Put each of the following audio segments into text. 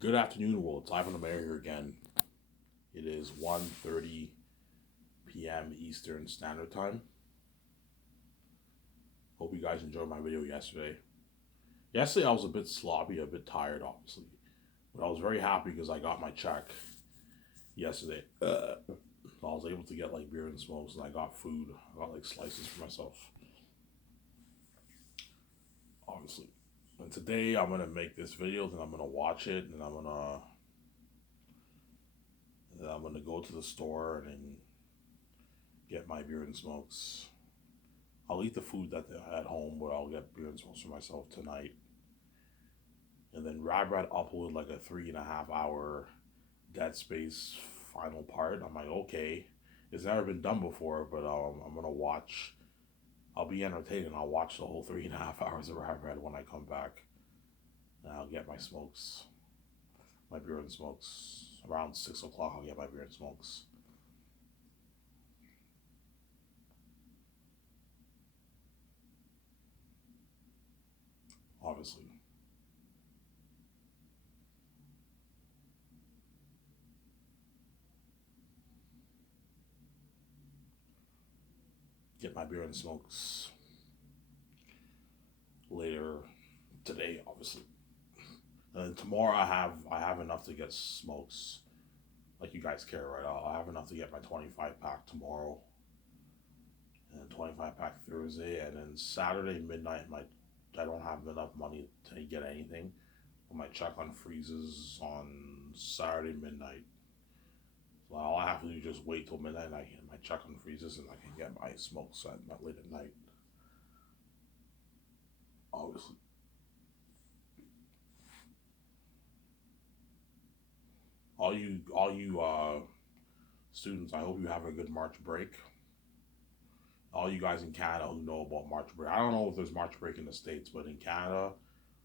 Good afternoon, world. It's Ivan the Mayor here again. It is 1:30 p.m. Eastern Standard Time. Hope you guys enjoyed my video yesterday. Yesterday I was a bit sloppy, a bit tired, obviously. But I was very happy because I got my check yesterday. I was able to get like beer and smokes, and I got food. I got like slices for myself, obviously. And today I'm gonna make this video, then I'm gonna watch it, and I'm gonna go to the store and get my beer and smokes. I'll eat the food that they at home, but I'll get beer and smokes for myself tonight. And then Rad uploaded like a 3.5 hour Dead Space final part. I'm like, okay, it's never been done before, but I'm gonna watch. I'll be entertained, and I'll watch the whole 3.5 hours of Rad when I come back. And I'll get my smokes, my beer and smokes. Around 6 o'clock, I'll get my beer and smokes. Obviously, get my beer and smokes later today, obviously. And tomorrow I have enough to get smokes. Like you guys care, right? I'll have enough to get my 25 pack tomorrow, and 25 pack Thursday, and then Saturday midnight. I don't have enough money to get anything. My check on freezes on Saturday midnight. So all I have to do is just wait till midnight, and I get my check on freezes, and I can get my smokes at late at night. Obviously, all you students, I hope you have a good March break. All you guys in Canada who know about March break, I don't know if there's March break in the States, but in Canada,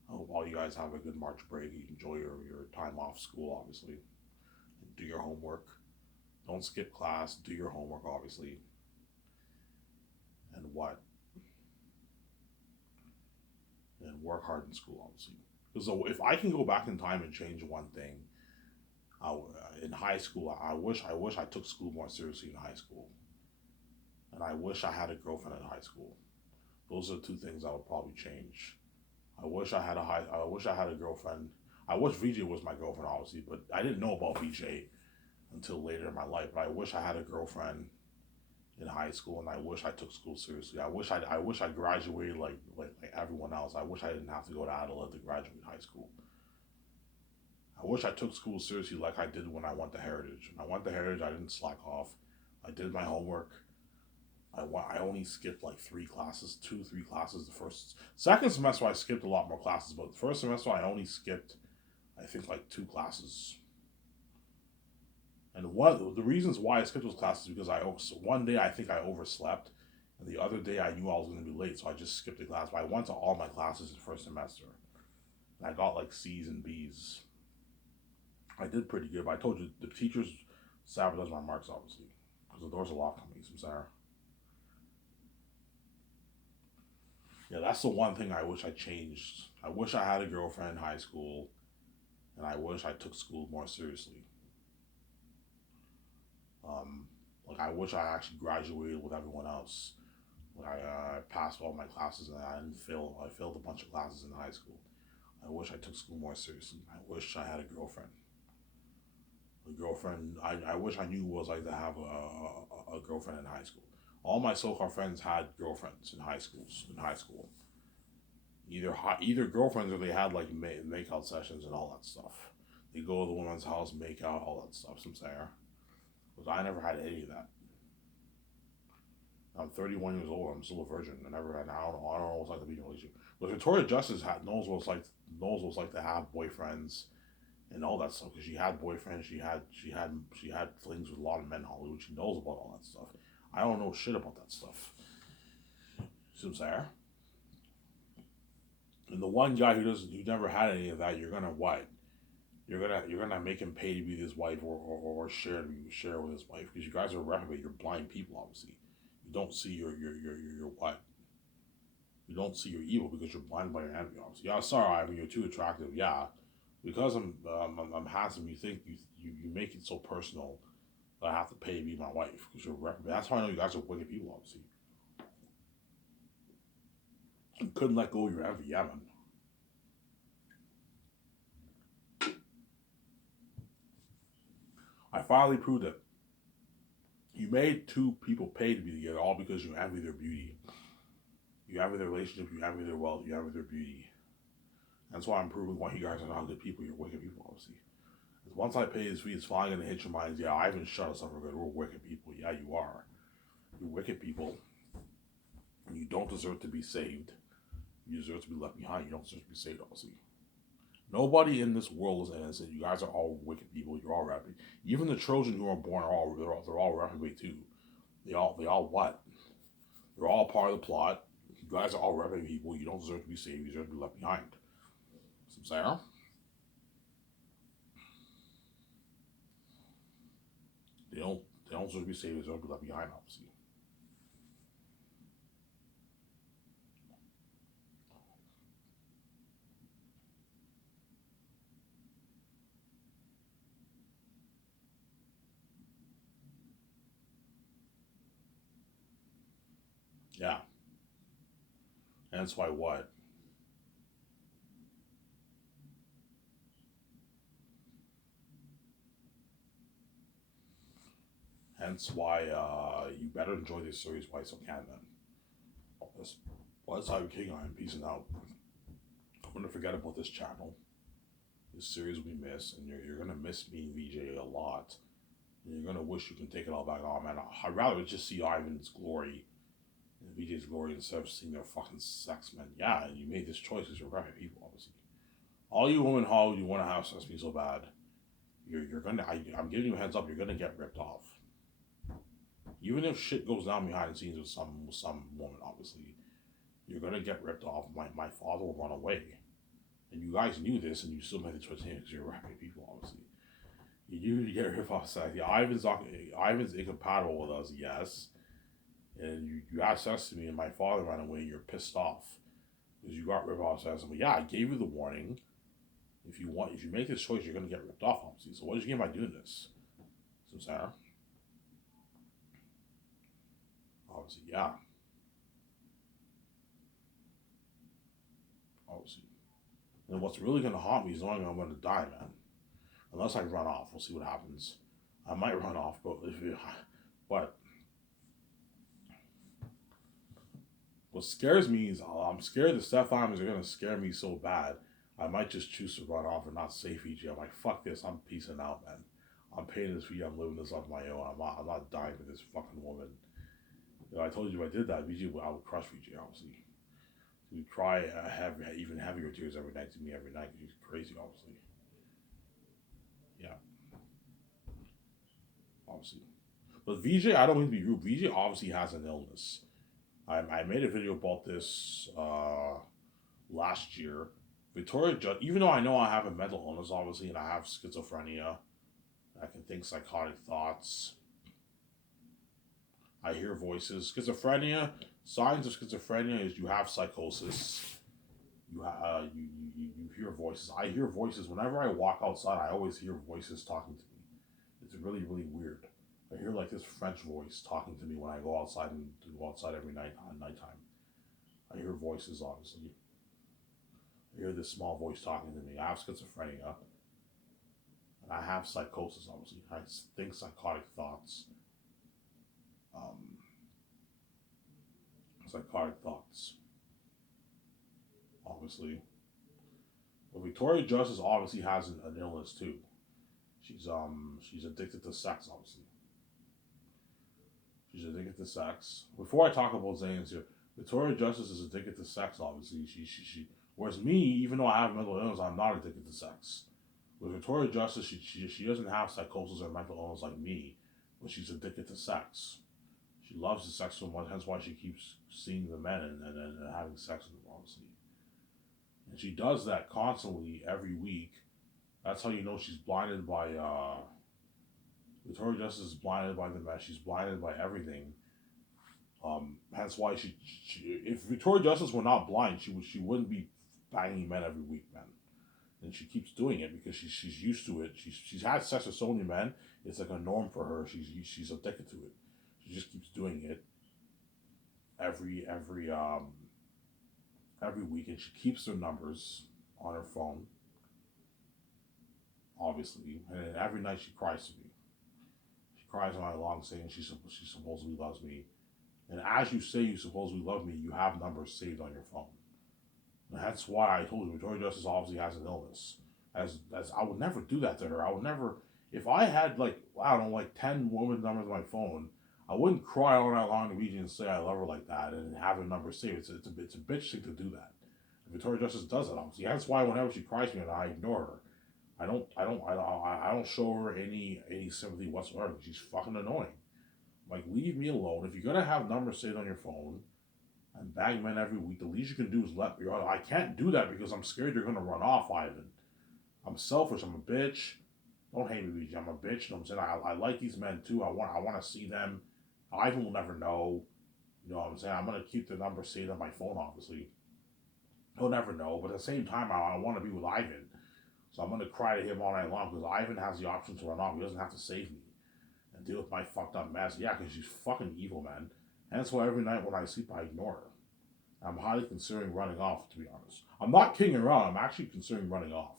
I hope all you guys have a good March break. You enjoy your time off school, obviously. And do your homework. Don't skip class. Do your homework, obviously. And what? And work hard in school, obviously. Because if I can go back in time and change one thing, in high school, I wish I took school more seriously in high school, and I wish I had a girlfriend in high school. Those are the two things I would probably change. I wish I had a girlfriend. I wish VJ was my girlfriend, obviously, but I didn't know about VJ until later in my life. But I wish I had a girlfriend in high school, and I wish I took school seriously. I wish I graduated like everyone else. I wish I didn't have to go to Adelaide to graduate high school. I wish I took school seriously like I did when I went to Heritage. When I went to Heritage, I didn't slack off. I did my homework. I only skipped like 3 classes, 3 classes. The first, second semester I skipped a lot more classes, but the first semester I only skipped, I think, like 2 classes. And one of the reasons why I skipped those classes is because one day I think I overslept, and the other day I knew I was going to be late, so I just skipped the class. But I went to all my classes the first semester, and I got like C's and B's. I did pretty good, but I told you the teachers sabotaged my marks, obviously, because there was a lot coming from Sarah. Yeah, that's the one thing I wish I changed. I wish I had a girlfriend in high school, and I wish I took school more seriously. Um, like I wish I actually graduated with everyone else. Like I passed all my classes, and I didn't fail. I failed a bunch of classes in high school. I wish I took school more seriously. I wish I had a girlfriend. A girlfriend. I wish I knew what it was like to have a girlfriend in high school. All my so-called friends had girlfriends in high schools. In high school, either girlfriends, or they had like make out sessions and all that stuff. They go to the woman's house, make out, all that stuff. Some say, but I never had any of that. I'm 31 years old. I'm still a virgin. I never had. I don't know what it's like to be in a relationship. But Victoria Justice knows what it's like to have boyfriends and all that stuff, because she had boyfriends. She had flings with a lot of men in Hollywood. She knows about all that stuff. I don't know shit about that stuff. See what I'm saying? And the one guy who never had any of that, you're gonna what? You're gonna make him pay to be his wife, or share with his wife, because you guys are reprobate. You're blind people, obviously. You don't see your what? You don't see your evil because you're blinded by your envy, obviously. Yeah, sorry, I mean, you're too attractive, yeah. Because I'm handsome, you think you make it so personal that I have to pay to be my wife because that's how I know you guys are wicked people. Obviously, you couldn't let go of your envy, yeah, man. I finally proved it. You made two people pay to be together all because you envy their beauty. You envy their relationship, you envy their wealth, you envy their beauty. That's why I'm proving why you guys are not good people. You're wicked people, obviously. Once I pay his fee, it's finally gonna hit your minds. Yeah, Ivan shut us up for good. We're wicked people. Yeah, you are. You're wicked people. You don't deserve to be saved. You deserve to be left behind. You don't deserve to be saved, obviously. Nobody in this world is innocent. You guys are all wicked people. You're all reprobate. Even the children who are born are all they're all reprobate too. They all what? They're all part of the plot. You guys are all reprobate people. You don't deserve to be saved. You deserve to be left behind. So Sarah, they don't they don't deserve to be saved. They deserve to be left behind. Obviously, yeah. And that's why what? Hence why you better enjoy this series while you still can. Then this was Cyber King. I am peacing out. I'm gonna forget about this channel. This series we miss, and you're gonna miss me and VJ a lot. And you're gonna wish you can take it all back. Oh man, I'd rather just see Ivan's glory and VJ's glory instead of seeing their fucking sex, man. Yeah, and you made this choice because you're right people, obviously. All you women Hollywood, you want to have sex with me so bad. You're gonna. I'm giving you a heads up. You're gonna get ripped off. Even if shit goes down behind the scenes with some woman, obviously, you're gonna get ripped off. My father will run away, and you guys knew this, and you still made the choice because you're happy people, obviously. You knew to get ripped off. Side. Yeah, Ivan's incompatible with us, yes, and you had sex to me, and my father ran away. And you're pissed off because you got ripped off. Sex. But yeah, I gave you the warning. If you make this choice, you're gonna get ripped off, obviously. So what did you gain by doing this? So Sarah, obviously, yeah, obviously. And what's really gonna haunt me is knowing I'm gonna die, man. Unless I run off, we'll see what happens. I might run off, but but what scares me is I'm scared the stepfathers are gonna scare me so bad. I might just choose to run off and not save Fiji. I'm like, fuck this. I'm peacing out, man. I'm paying this fee. I'm living this off my own. I'm not dying for this fucking woman. I told you if I did that, Fiji, I would crush Fiji, obviously. She would cry even heavier tears every night to me every night because she's crazy, obviously. Yeah, obviously. But VJ, I don't mean to be rude. VJ obviously has an illness. I made a video about this last year. Victoria Judd, even though I know I have a mental illness, obviously, and I have schizophrenia, I can think psychotic thoughts. I hear voices. Schizophrenia, signs of schizophrenia is you have psychosis. You hear voices. I hear voices whenever I walk outside. I always hear voices talking to me. It's really weird. I hear like this French voice talking to me when I go outside and go outside every night on nighttime. I hear voices obviously. I hear this small voice talking to me. I have schizophrenia and I have psychosis obviously. I think psychotic thoughts. Um, Psychotic thoughts obviously. But Victoria Justice obviously has an illness too. She's addicted to sex obviously. She's addicted to sex. Before I talk about Zane's here, Victoria Justice is addicted to sex. Obviously, she. Whereas me, even though I have mental illness, I'm not addicted to sex. With Victoria Justice, she doesn't have psychosis or mental illness like me, but she's addicted to sex. She loves the sex so much, hence why she keeps seeing the men and having sex with them, obviously. And she does that constantly every week. That's how you know she's blinded by Victoria Justice is blinded by the men. She's blinded by everything. Hence why if Victoria Justice were not blind, she wouldn't be banging men every week, man. and she keeps doing it because she's used to it. She's had sex with so many men. It's like a norm for her. She's addicted to it. She just keeps doing it every every um every week, and she keeps their numbers on her phone, obviously. And every night she cries to me. She cries all night long, saying she supposedly loves me. And as you say you supposedly love me, you have numbers saved on your phone. And that's why I told you Victoria Justice obviously has an illness. As I would never do that to her. I would never, if I had like I don't know like 10 women's numbers on my phone, I wouldn't cry all night long to Ouija and say I love her like that and have her number saved. It's a bitch thing to do that. Victoria Justice does it obviously. That's why whenever she cries to me, I ignore her. I don't show her any sympathy whatsoever. She's fucking annoying. Like leave me alone. If you're gonna have numbers saved on your phone and bag men every week, the least you can do is let me. I can't do that because I'm scared you're gonna run off, Ivan. I'm selfish. I'm a bitch. Don't hate me, BG. I'm a bitch. You know what I'm saying? I like these men too. I want to see them. Ivan will never know. You know what I'm saying? I'm gonna keep the number saved on my phone. Obviously, he'll never know. But at the same time, I want to be with Ivan. So I'm gonna cry to him all night long because Ivan has the option to run off. He doesn't have to save me and deal with my fucked up mess. Yeah, because she's fucking evil, man. And that's why every night when I sleep, I ignore her. I'm highly considering running off, to be honest. I'm not kidding around. I'm actually considering running off.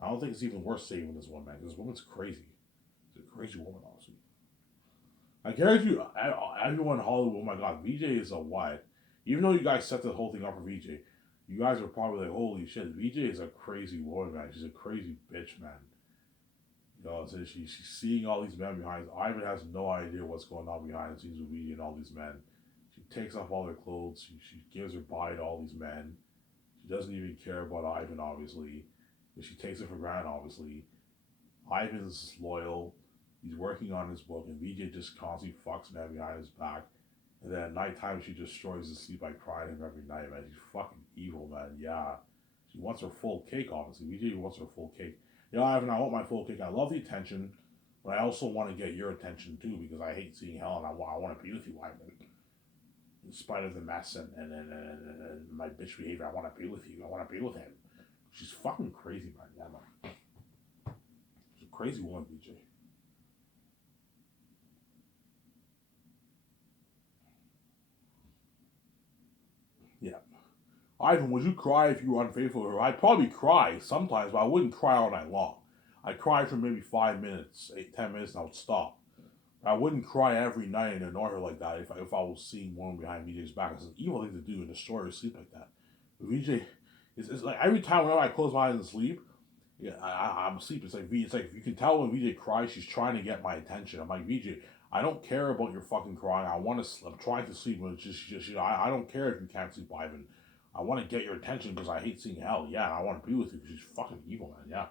I don't think it's even worth saving this one, man. Because this woman's crazy. She's a crazy woman, honestly. I guarantee you, everyone in Hollywood, oh my god, VJ is a what? Even though you guys set the whole thing up for VJ, you guys are probably like, holy shit, VJ is a crazy woman, man. She's a crazy bitch, man. You know, so she's seeing all these men behind. Ivan has no idea what's going on behind the scenes with VJ and all these men. She takes off all their clothes. She gives her body to all these men. She doesn't even care about Ivan, obviously. She takes it for granted, obviously. Ivan's loyal. He's working on his book, and VJ just constantly fucks man behind his back. And then at nighttime, she destroys his sleep by crying him every night, man. She's fucking evil, man. Yeah. She wants her full cake, obviously. VJ wants her full cake. Yeah, Ivan, I want my full cake. I love the attention, but I also want to get your attention, too, because I hate seeing hell, and I want to be with you, Ivan. In spite of the mess and my bitch behavior, I want to be with you. I want to be with him. She's fucking crazy, man. Yeah, man. She's a crazy woman, VJ. Yeah. Ivan, would you cry if you were unfaithful to her? I'd probably cry sometimes, but I wouldn't cry all night long. I'd cry for maybe 5 minutes, 8, 10 minutes, and I would stop. I wouldn't cry every night and annoy her like that if I was seeing one behind VJ's back. It's an evil thing to do and destroy her sleep like that. But VJ, it's like every time whenever I close my eyes and sleep, yeah, I'm asleep. It's like you can tell when VJ cries, she's trying to get my attention. I'm like VJ, I don't care about your fucking crying. I want to. I'm trying to sleep, but it's just I don't care if you can't sleep, Ivan. I want to get your attention because I hate seeing hell. Yeah, and I want to be with you because she's fucking evil, man. Yeah,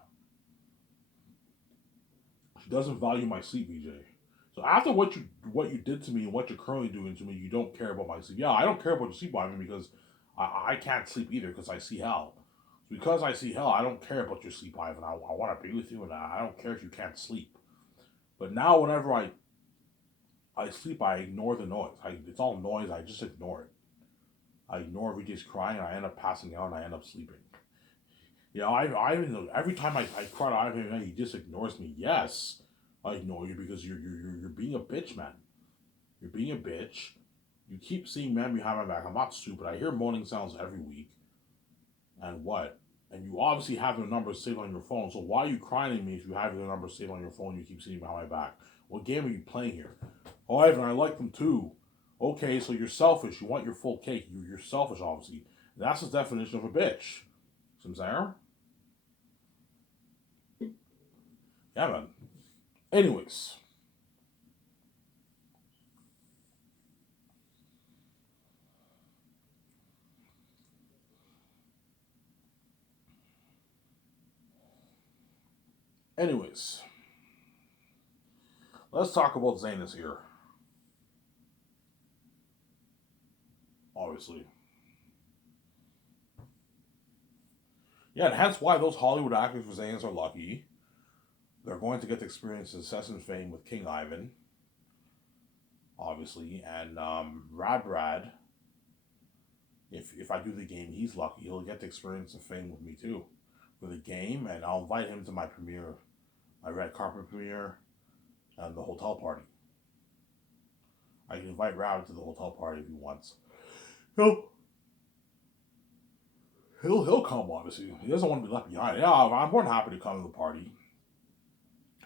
she doesn't value my sleep, VJ. So after what you did to me and what you're currently doing to me, you don't care about my sleep. Yeah, I don't care about your sleep, Ivan, because I can't sleep either because I see hell. Because I see hell, I don't care about your sleep, Ivan. I want to be with you, and I don't care if you can't sleep. But now, whenever I sleep, I ignore the noise. It's all noise. I just ignore it. I ignore VJ's crying, and I end up passing out, and I end up sleeping. Yeah, Ivan. Every time I cry to Ivan, he just ignores me. Yes, I ignore you because you're being a bitch, man. You're being a bitch. You keep seeing men behind my back. I'm not stupid. I hear moaning sounds every week. And what? And you obviously have your number saved on your phone. So why are you crying at me if you have your number saved on your phone? And you keep seeing behind my back. What game are you playing here? Oh, Ivan, I like them too. Okay, so you're selfish. You want your full cake. You're selfish, obviously. That's the definition of a bitch. See what I'm saying? Yeah, man. Anyways, anyways, let's talk about Zanus here. Obviously, yeah, and hence why those Hollywood actors for Zanus are lucky. They're going to get to experience success and fame with King Ivan, obviously, and Brad. If I do the game, he's lucky. He'll get to experience the fame with me too. for the game, and I'll invite him to my premiere, my red carpet premiere, and the hotel party. I can invite Rabbit to the hotel party if he wants. He'll he'll come, obviously. He doesn't want to be left behind. Yeah, I'm more than happy to come to the party.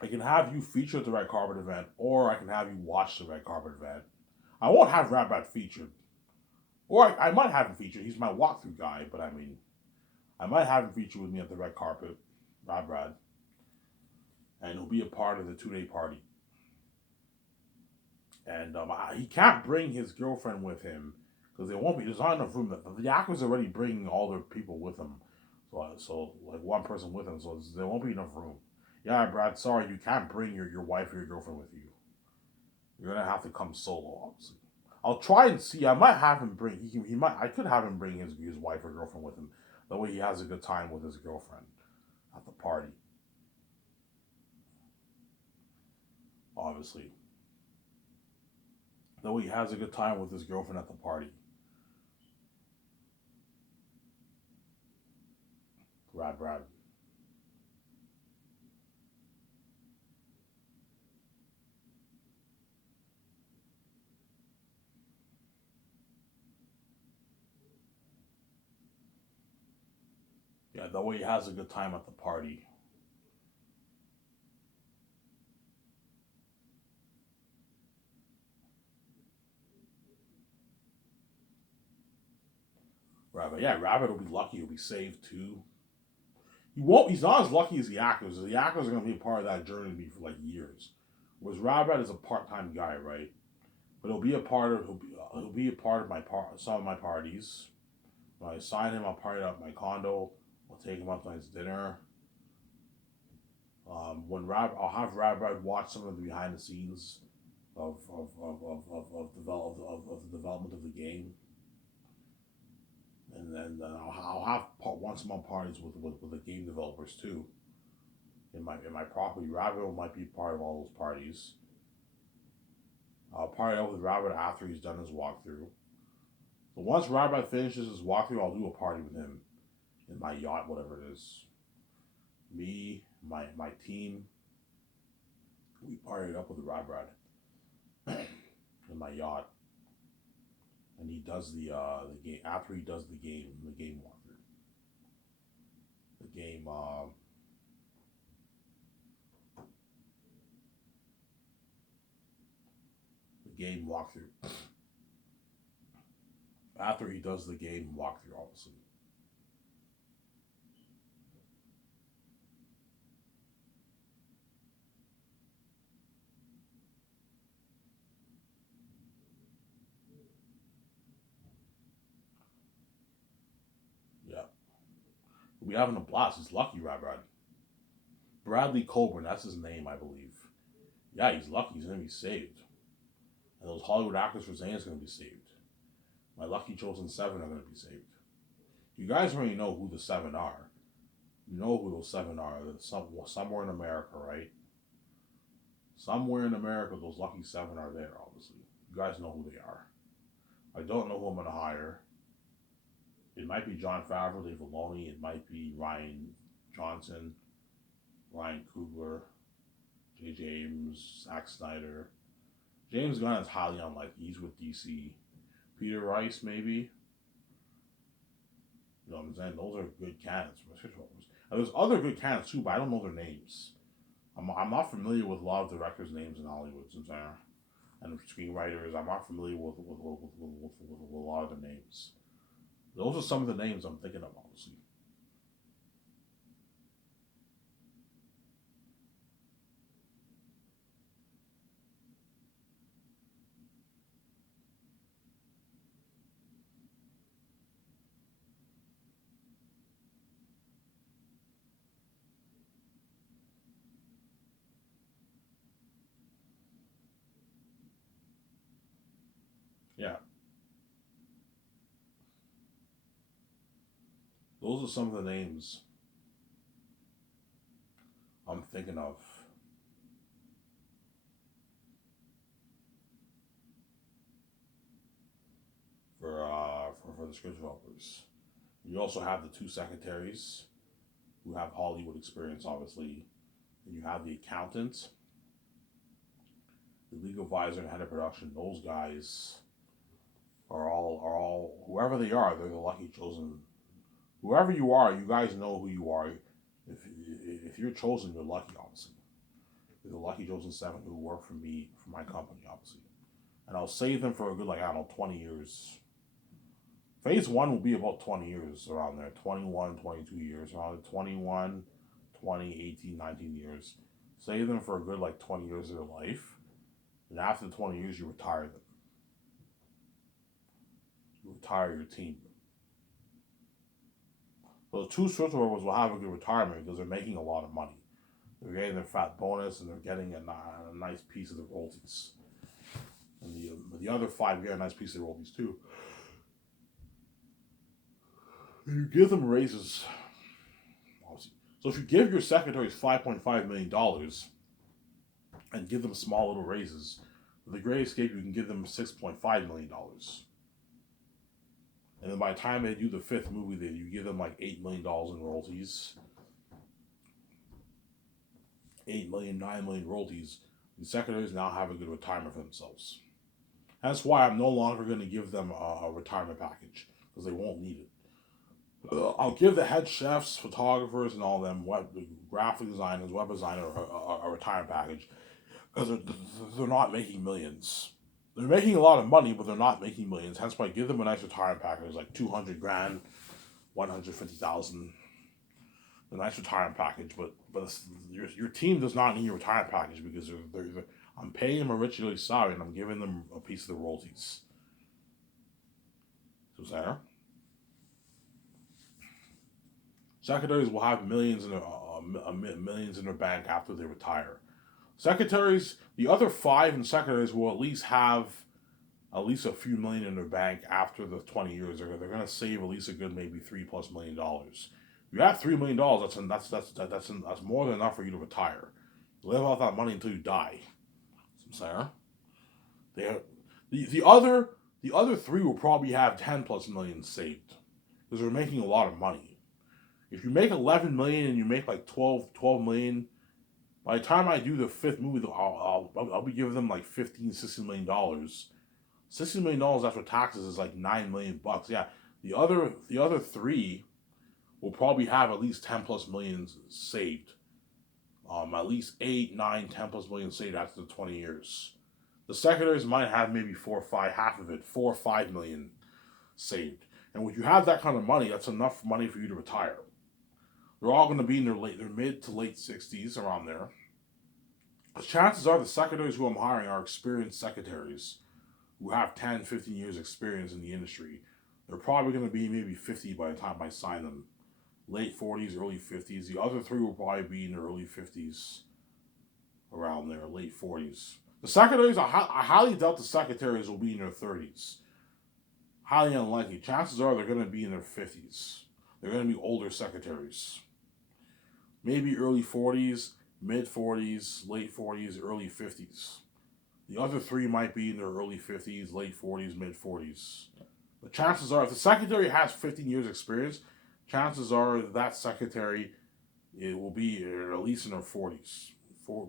I can have you feature at the red carpet event, or I can have you watch the red carpet event. I won't have Rabbit featured, or I might have him featured. He's my walkthrough guy, but I mean, I might have him featured with me at the red carpet, Rad, and he'll be a part of the 2 day party. And he can't bring his girlfriend with him because there won't be. There's not enough room. The actor's already bringing all their people with him, so like one person with him, so there won't be enough room. Yeah, Brad. Sorry, you can't bring your wife or your girlfriend with you. You're gonna have to come solo, obviously. I'll try and see. I might have him bring. He might. I could have him bring his wife or girlfriend with him. That way, he has a good time with his girlfriend at the party. Obviously, that way he has a good time with his girlfriend at the party. Brad. Yeah, that way he has a good time at the party. Rabbit. Yeah, Rabbit will be lucky. He'll be saved too. He won't. He's not as lucky as the actors. The actors are gonna be a part of that journey for like years. Whereas Rabbit is a part-time guy, right? But he'll be a part of some of my parties. When I sign him, I'll party up my condo. I'll take him out to nice dinner. I'll have Rabbit watch some of the behind the scenes of the development of the game, and then I'll have once a month parties with the game developers too. In my property, Rabbit might be part of all those parties. I'll party up with Rabbit after he's done his walkthrough. So once Rabbit finishes his walkthrough, I'll do a party with him in my yacht, whatever it is. Me, my team, we partied up with Rabbit in my yacht, and he does the game after he does the game walkthrough. The game the game walkthrough. After he does the game walkthrough, obviously. Yeah, we having a blast. It's lucky, Rabbit. Bradley Colburn, that's his name, I believe. Yeah, he's lucky. He's gonna be saved, and those Hollywood actors for Zane's gonna be saved. My lucky chosen seven are gonna be saved. You guys already know who the seven are. You know who those seven are. Somewhere in America, right? Somewhere in America, those lucky seven are there. Obviously, you guys know who they are. I don't know who I'm gonna hire. It might be Jon Favreau, Dave Filoni. It might be Rian Johnson, Ryan Coogler, J.J. Abrams, Zack Snyder. James Gunn is highly unlikely. He's with DC. Peter Rice, maybe. You know what I'm saying? Those are good candidates. And there's other good candidates too, but I don't know their names. I'm not familiar with a lot of directors' names in Hollywood, and screenwriters. I'm not familiar with a lot of the names. Those are some of the names I'm thinking of, honestly. Yeah, those are some of the names I'm thinking of. For the script developers. You also have the two secretaries. who have Hollywood experience, obviously. And you have the accountants, the legal advisor, and head of production. Those guys are all whoever they are. They're the lucky chosen. Whoever you are, you guys know who you are. If you're chosen, you're lucky, obviously. You're the lucky chosen seven who work for me, for my company, obviously. And I'll save them for a good, like, I don't know, 20 years. Phase one will be about 20 years around there, 21, 22 years, around 21, 20, 18, 19 years. Save them for a good, like, 20 years of their life. And after the 20 years, you retire them. You retire your team. So the two switchovers will have a good retirement because they're making a lot of money. They're getting their fat bonus and they're getting a nice piece of the royalties. And the other five get a nice piece of the royalties too. And you give them raises. Obviously. So if you give your secretaries $5.5 million and give them small little raises, with the Great Escape you can give them $6.5 million. And then by the time they do the fifth movie, you give them like $8 million in royalties. 8 million, 9 million royalties. The secretaries now have a good retirement for themselves. That's why I'm no longer going to give them a retirement package because they won't need it. I'll give the head chefs, photographers, and all them graphic designers, web designers a retirement package because they're not making millions. They're making a lot of money, but they're not making millions. Hence why I give them a nice retirement package, like 200 grand, 150,000. A nice retirement package, but your team does not need a retirement package because I'm paying them a rich yearly salary and I'm giving them a piece of the royalties. So Sarah, secretaries will have millions in their bank after they retire. Secretaries, the other five in secretaries will at least have at least a few million in their bank after the 20 years. They're going to save at least a good maybe $3+ million. You have $3 million. That's more than enough for you to retire. You live off that money until you die. Sarah, the other three will probably have 10+ million saved because they're making a lot of money. If you make 11 million and you make like 12 million, by the time I do the fifth movie, I'll be giving them like $15-16 million. $16 million after taxes is like $9 million. Yeah, the other three will probably have at least 10+ millions saved. At least 8, 9, 10+ million saved after the 20 years. The secretaries might have maybe 4 or 5, half of it, 4 or 5 million saved. And when you have that kind of money, that's enough money for you to retire. They're all going to be in their mid to late 60s, around there. But chances are the secretaries who I'm hiring are experienced secretaries who have 10, 15 years experience in the industry. They're probably going to be maybe 50 by the time I sign them. Late 40s, early 50s. The other three will probably be in their early 50s, around there, late 40s. The secretaries, I highly doubt the secretaries will be in their 30s. Highly unlikely. Chances are they're going to be in their 50s. They're going to be older secretaries. Maybe early 40s, mid 40s, late 40s, early 50s. The other three might be in their early 50s, late 40s, mid 40s. The chances are, if the secretary has 15 years experience, chances are that secretary, it will be at least in their 40s.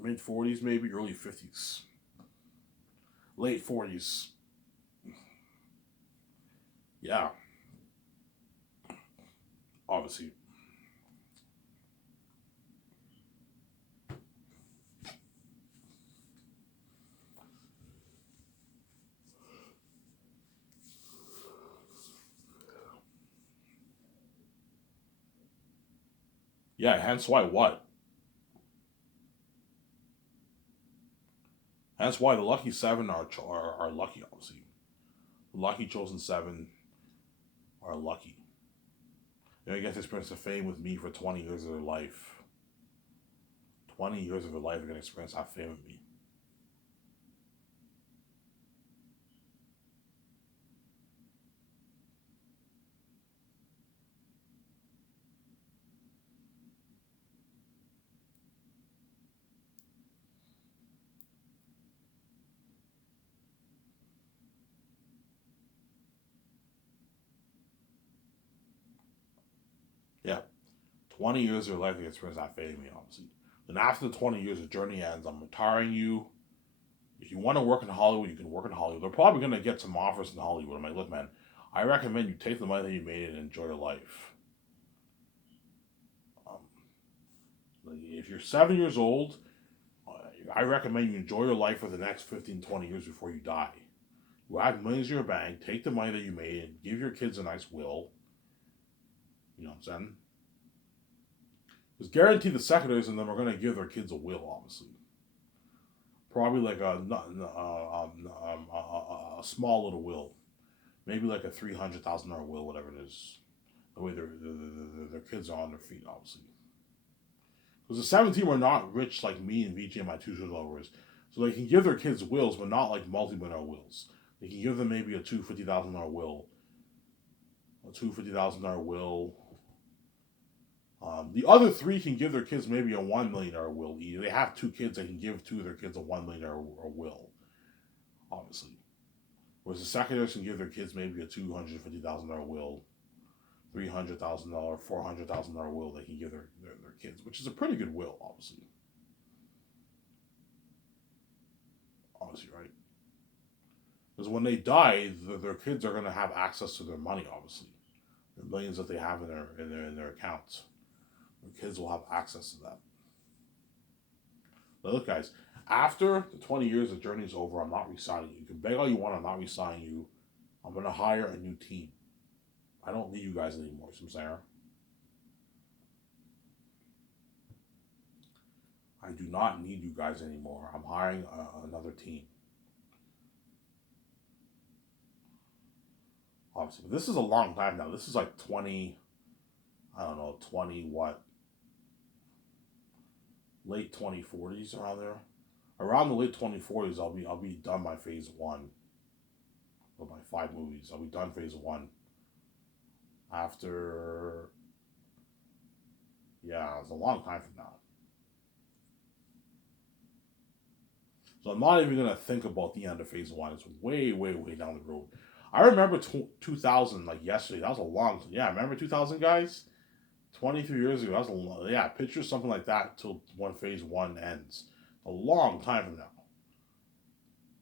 Mid 40s, maybe early 50s. Late 40s. Yeah. Obviously. Yeah, hence why what? Hence why the lucky seven are lucky, obviously. The lucky chosen seven are lucky. They get to experience the fame with me for 20 years of their life. 20 years of their life, they're going to experience that fame with me. Yeah. 20 years of your life experience not fading me, obviously. Then after the 20 years, the journey ends. I'm retiring you. If you want to work in Hollywood, you can work in Hollywood. They're probably going to get some offers in Hollywood. I'm like, look, man, I recommend you take the money that you made and enjoy your life. If you're 7 years old, I recommend you enjoy your life for the next 15, 20 years before you die. You have millions in your bank, take the money that you made and give your kids a nice will. You know what I'm saying? Because guarantee the secondaries and them are going to give their kids a will, obviously. Probably like a small little will. Maybe like a $300,000 will, whatever it is. The way their kids are on their feet, obviously. Because the 17 were not rich like me and VJ and my two followers. So they can give their kids wills, but not like multi-millionaire wills. They can give them maybe a $250,000 will. A $250,000 will. The other three can give their kids maybe a $1 million will. They have two kids, they can give two of their kids a $1 million will. Obviously. Whereas the secondaries can give their kids maybe a $250,000 will. $300,000, $400,000 will they can give their kids, which is a pretty good will, obviously. Obviously, right? Because when they die, their kids are going to have access to their money, obviously. The millions that they have in their accounts. Their kids will have access to that. But look, guys, after the 20 years, the journey's over. I'm not re-signing you. You can beg all you want. I'm not re-signing you. I'm going to hire a new team. I don't need you guys anymore. You know what I'm saying? I do not need you guys anymore. I'm hiring another team. Obviously, but this is a long time now. This is like 20, I don't know, 20 what? Late 2040s, around there. Around the late 2040s, I'll be done by phase one. Of my 5 movies. I'll be done phase one. After, yeah, it's a long time from now. So I'm not even going to think about the end of phase one. It's way, way, way down the road. I remember 2000, like yesterday. That was a long, yeah, remember 2000, guys? 23 years ago. That was a long, yeah, picture something like that till when phase one ends. A long time from now.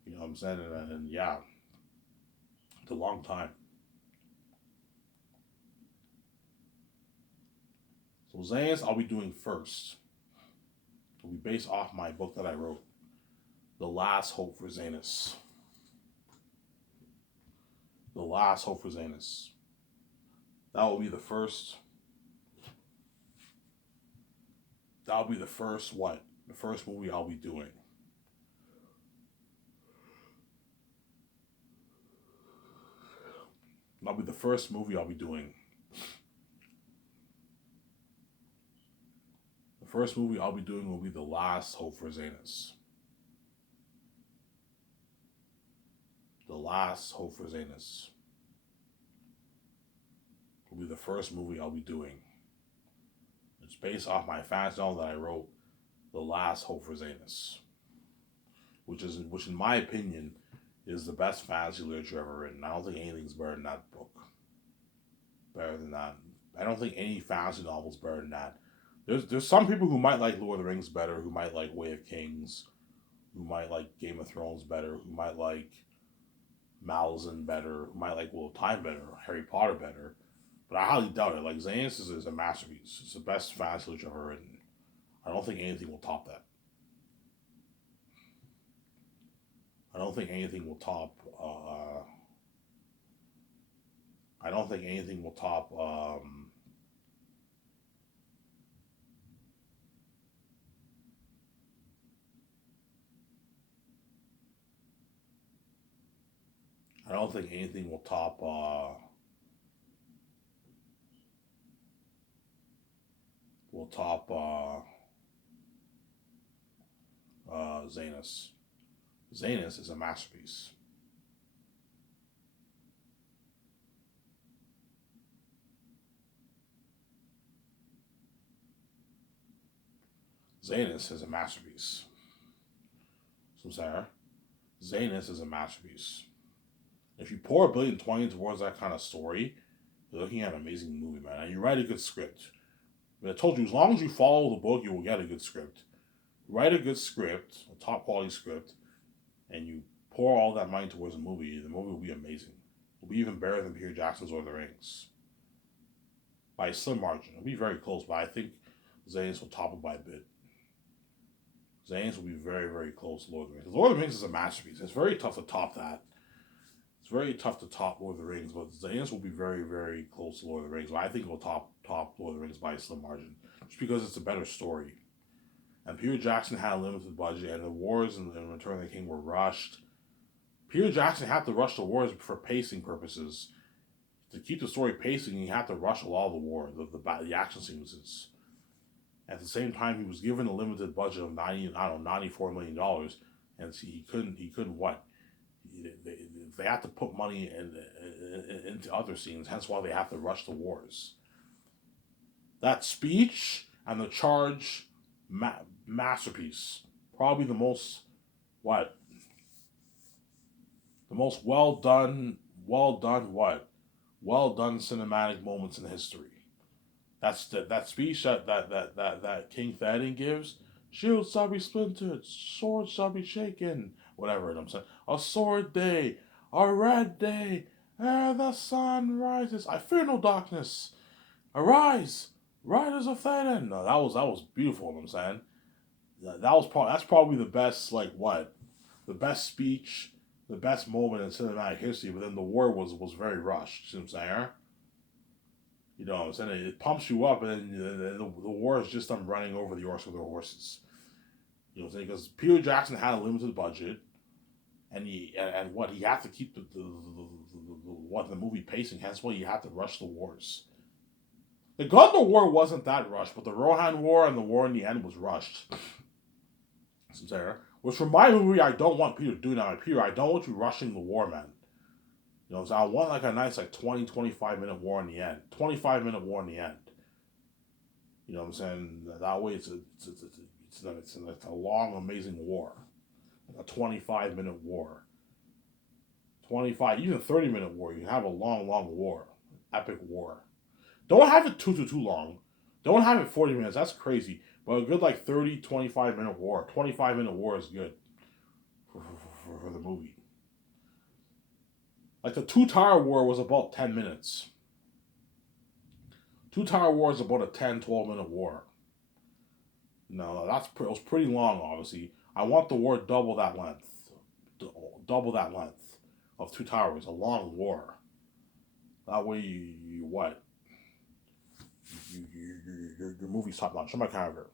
You know what I'm saying? And yeah, it's a long time. So Zanus, I'll be doing first. It'll be based off my book that I wrote. The Last Hope for Zanus. The Last Hope for Zanus. That will be the first. That'll be the first what? The first movie I'll be doing. That'll be the first movie I'll be doing. The first movie I'll be doing will be The Last Hope for Zanus. The Last Hope for Zanus will be the first movie I'll be doing. It's based off my fantasy novel that I wrote, The Last Hope for Zanus, which in my opinion is the best fantasy literature ever written. I don't think anything's better than that book. Better than that. I don't think any fantasy novel's better than that. There's some people who might like Lord of the Rings better, who might like Way of Kings, who might like Game of Thrones better, who might like Malazan better, who might like Wheel of Time better, or Harry Potter better. But I highly doubt it. Like, Zanus is a masterpiece. It's the best fantasy literature ever written. I don't think anything will top that. I don't think anything will top. I don't think anything will top. I don't think anything will top. Will top Zanus. Zanus is a masterpiece. Zanus is a masterpiece. So, Sarah, Zanus is a masterpiece. If you pour $1 billion towards that kind of story, you're looking at an amazing movie, man. And you write a good script. But I told you, as long as you follow the book, you will get a good script. Write a good script, a top quality script, and you pour all that money towards a movie. The movie will be amazing. It'll be even better than Peter Jackson's Lord of the Rings by a slim margin. It'll be very close, but I think Zayn's will top it by a bit. Zayn's will be very, very close to Lord of the Rings. Lord of the Rings is a masterpiece. It's very tough to top that. It's very tough to top Lord of the Rings, but Zayn's will be very, very close to Lord of the Rings. But I think it will top Lord of the Rings by a slim margin, just because it's a better story. And Peter Jackson had a limited budget, and the wars in Return of the King were rushed. Peter Jackson had to rush the wars for pacing purposes. To keep the story pacing, he had to rush a lot of the war, the action sequences. At the same time, he was given a limited budget of $94 million, and he couldn't what? They had to put money into other scenes, hence why they have to rush the wars. That speech and the charge, masterpiece. Probably the most, the most well done cinematic moments in history. That's that speech that King Theoden gives. Shields shall be splintered, swords shall be shaken. Whatever I'm saying. A sword day, a red day, ere the sun rises. I fear no darkness. Arise, riders of Theoden. No, that was beautiful. I'm saying. That's probably the best the best speech, the best moment in cinematic history. But then the war was very rushed. You know what I'm saying? You know what I'm saying? It pumps you up, and then the war is just them running over the orcs with their horses. You know what I'm saying? Because Peter Jackson had a limited budget, and he had to keep the movie pacing. Hence why you had to rush the wars. The Gondor War wasn't that rushed, but the Rohan War and the war in the end was rushed. Which for my movie, I don't want Peter doing that. Peter, I don't want you rushing the war, man. You know, so I want a nice 20, 25 minute war in the end. 25-minute war in the end. You know what I'm saying? That way it's a long, amazing war. A 25-minute war. 25, even 30-minute war. You have a long, long war. Epic war. Don't have it too long. Don't have it 40 minutes. That's crazy. But a good 30, 25-minute war. 25-minute war is good for the movie. The Two Tower War was about 10 minutes. Two Tower War is about a 10, 12-minute war. No, it was pretty long, obviously. I want the war double that length. Double that length of Two Towers. A long war. That way your movie's top notch. Show my character.